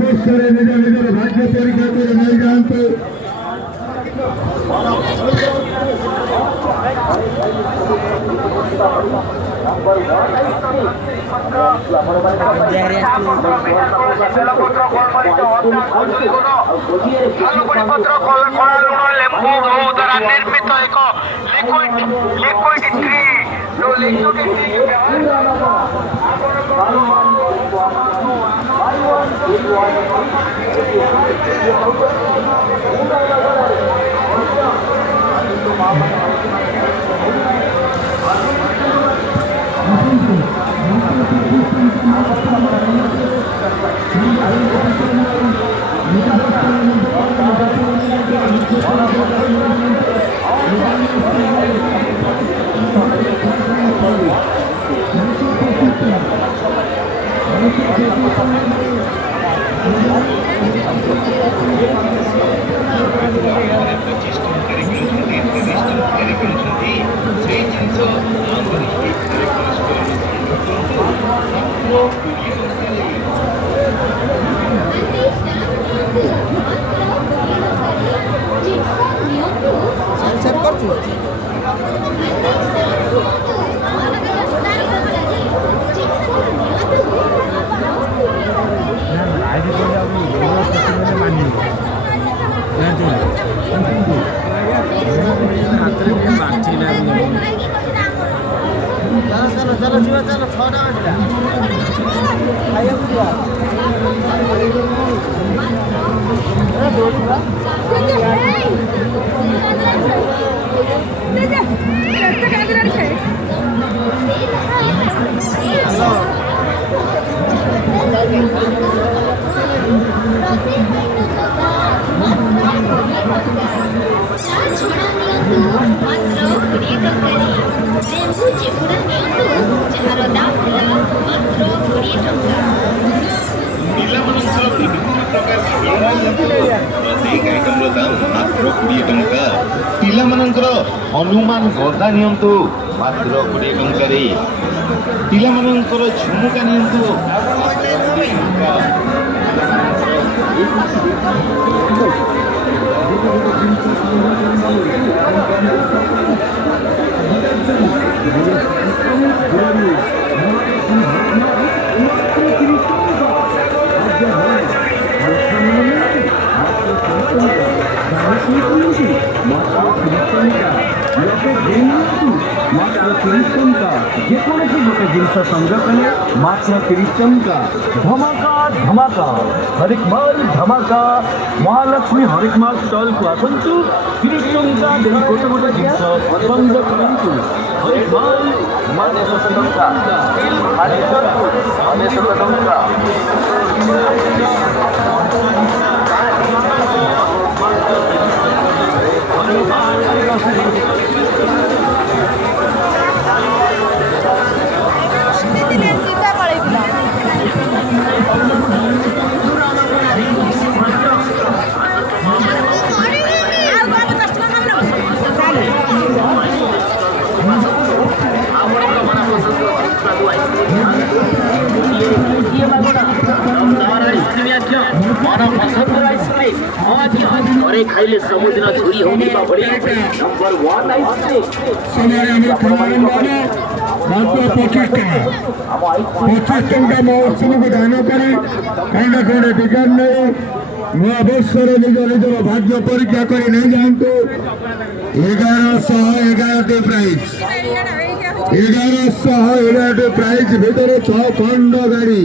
ଅବଶ୍ୟରେ ନିଜ ନିଜର ଭାଗ୍ୟ ପରୀକ୍ଷା କରି ନେଇଯାଆନ୍ତୁ। निर्मित एक लिक्विड ट्री पिलामानंकर हनुमान गदा नियंतु मात्र 20 टंकारे पिलामानंकर झुमुका नियंतु যেকোনসি গোটে জিনিস সংগ্রহ কলে মাত্র 30 টঙ্কা। ধমাকা ধমাকা হরেক মাল ধমাকা মহালক্ষ্মী হরেক মাল স্টলକୁ ଆସନ୍ତୁ। 30 ଟଙ୍କା ଦେଇ ଗୋଟେ ଗୋଟେ ଜିନିଷ ସଂଗ୍ରହ କରନ୍ତୁ। ହରେକ ମାଲ ମାତ୍ର 10 ଟଙ୍କା। ଅନେକ ଟଙ୍କା। खाइले समुद्र छुरी होने का बड़ी नंबर 1 आइसक्रीम मात्र 25 टंका महोत्सव को दान कर कहीं कौड़े टिकट नहीं नूवर्षर निज निजर भाग्य परीक्षा कर नहीं जातु 1111 प्राइज 1111 प्राइज भितर 6 खंड गाड़ी